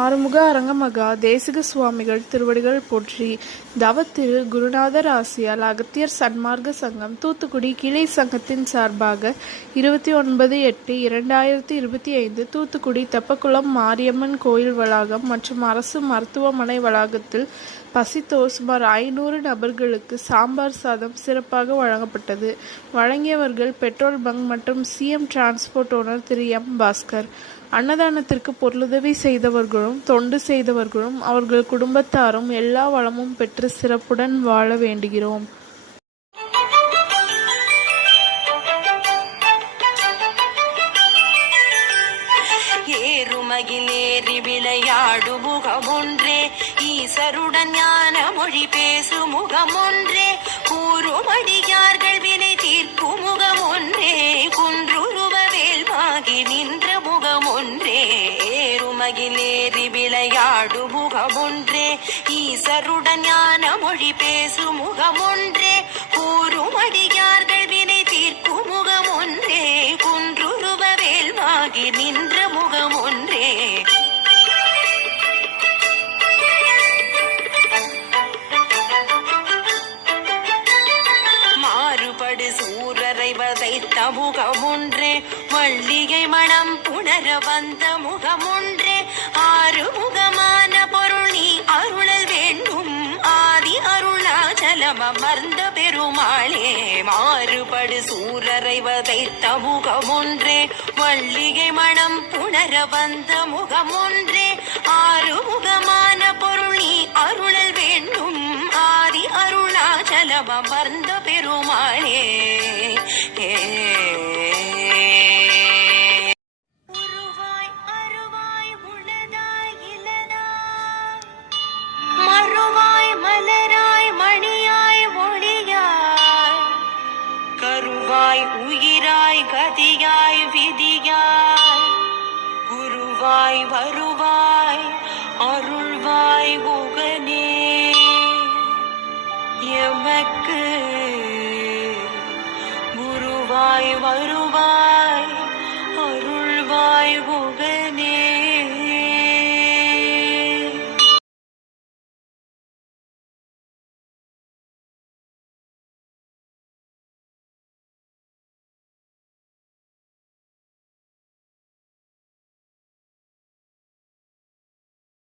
ஆறுமுக அரங்கமகா தேசிக சுவாமிகள் திருவடிகள் போற்றி. தவத்திரு குருநாதர் ஆசியால் அகத்தியர் சன்மார்க்க சங்கம் தூத்துக்குடி கிளை சங்கத்தின் சார்பாக 29/8/2025 தூத்துக்குடி தெப்பக்குளம் மாரியம்மன் கோயில் வளாகம் மற்றும் அரசு மருத்துவமனை வளாகத்தில் பசித்தோர் சுமார் 500 நபர்களுக்கு சாம்பார் சாதம் சிறப்பாக வழங்கப்பட்டது. வழங்கியவர்கள் பெட்ரோல் பங்க் மற்றும் சிஎம் டிரான்ஸ்போர்ட் ஓனர் திரு எம் பாஸ்கர். அன்னதானத்திற்கு பொருளுதவி செய்தவர்களும் தொண்டு செய்தவர்களும் அவர்கள் குடும்பத்தாரும் எல்லா வளமும் பெற்று சிறப்புடன் வாழ வேண்டுகிறோம். ஏறுமகிலேறி விளையாடு முகமொன்றே, ஈசருடன் ஞான மொழி பேசு முகமொன்றே, கூறுமடியார்கள் வினை தீர்க்கும் முகமொன்றே, குன்றுருவ வேல்வாகி நின்ற முகமொன்றே. ஏறுமகிலேறி விளையாடு முகமொன்றே, ஈசருடன் ஞான மொழி பேசு முகமொன்றே, கூறுமடியார்கள் வினை தீர்க்கும் முகமொன்றே, குன்றுருவ வேல்வாகி நின்ற முகமொன்றே. மாறுபடு சூரரை வதைத்த முகமொன்றே, வள்ளிகை மனம் புணர வந்த முகமொன்றே, ஆறுமுகமான பொருள் நீ அருளல் வேண்டும், ஆதி அருணாச்சலம் அமர்ந்த பெருமாளே. மாறுபடு சூரரை வதைத்த முகமொன்றே, வள்ளிகை மனம் புணர வந்த முகமொன்றே, ஆறுமுகமான பொருள் நீ அருளல் வேண்டும், ஆதி அருணாச்சலம் அமர்ந்த பெருமாளே. உயிராய் கதியாய் விதியாய் குருவாய் வருவாய் அருள்வாய் குகனே, எமக்கு குருவாய் வரு